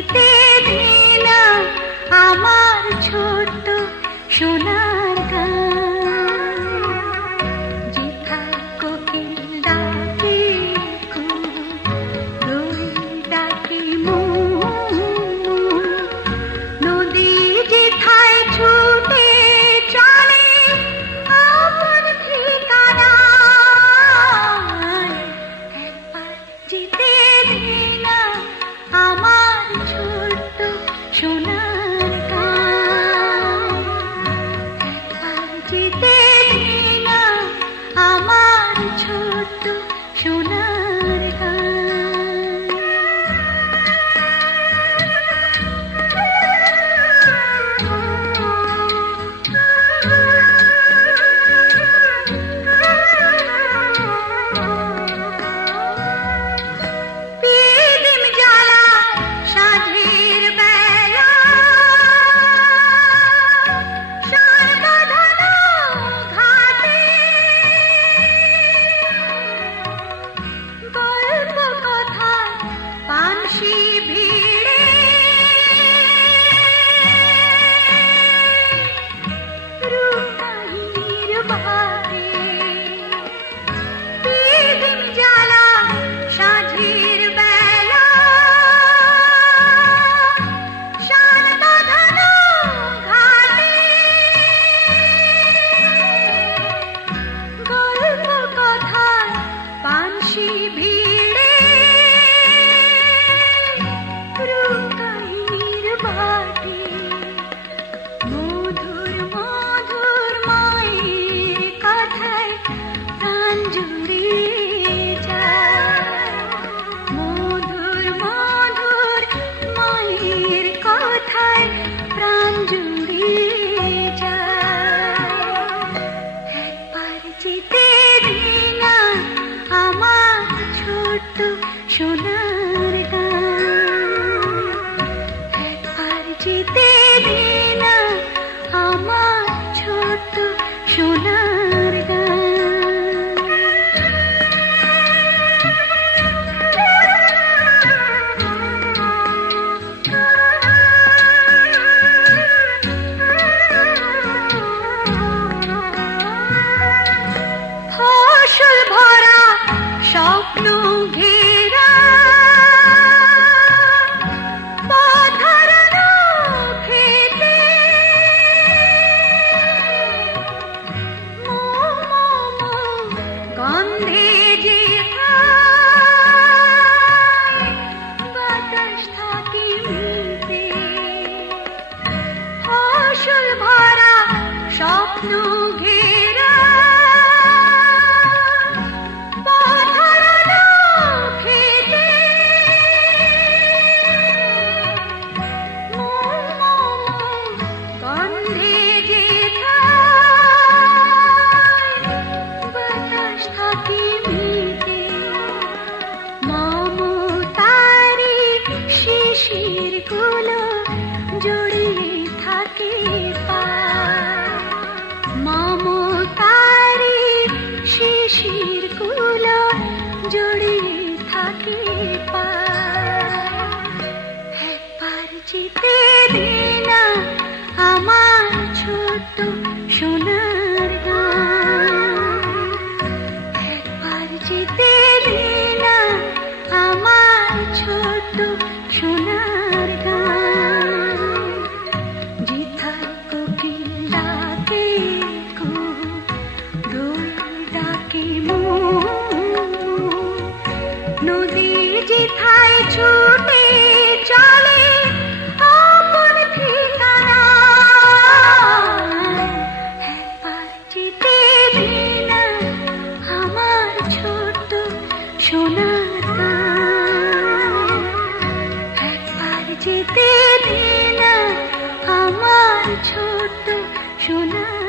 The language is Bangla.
যেতে দে না আমার ছোট্ট সোনার গান। যেথায় কোকিল ডাকে রই ডাকে নদী যেথায় ছুটে চলে আপন ঠিকানায়। একবার যেতে দে না আমার ছোট্ট সোনার গান। একবার যেতে দে না আমার ছোট্ট সোনার গান। পিদিম জ্বালা সাঁঝের বেলা সারবাঁধানো ঘাটে গল্প কথায় পানসি ভিড়ে রুমাইয়ের ভারে। পিদিম জ্বালা সাঁঝের বেলা সারবাঁধানো ঘাটে গল্প কথায় পানসি ভিড়ে রুমাইয়ের ভারে। মধুর মধুর মায়ের কথায় প্রাণ জুড়িয়ে যায়। মধুর মধুর মায়ের কথায় প্রাণ জুড়িয়ে যায়। একবার যেতে দে না আমার ছোট্ট সোনার গান। একবার যেতে দে না আমার ছোট্ট সোনার গান। ফসল ভরা স্বপ্ন ঘেরা পথ হারানো খেতে গন্ধে যেথায় বাতাস থাকে মিলতে। ফসল ভরা স্বপ্ন ঘেরা পথ হারানো খেতে গন্ধে যেথায় বাতাস থাকে মিলতে। মমতারি শিশির গুলো জড়িয়ে থাকে পায়। মমতারি শিশির গুলো জড়িয়ে থাকে পায়। একবার যেতে দে না আমার ছোট্ট সোনার গান। একবার যেতে দে না আমার ছোট্ট সোনার গান। যেথায় কোকিল ডাকে দোল ডাকে নদী যেথায় ছুটে চলে আপন ঠিকানায়। একবার যেতে দে না আমার ছোট্ট সোনার গান। একবার যেতে দে না আমার ছোট্ট সোনার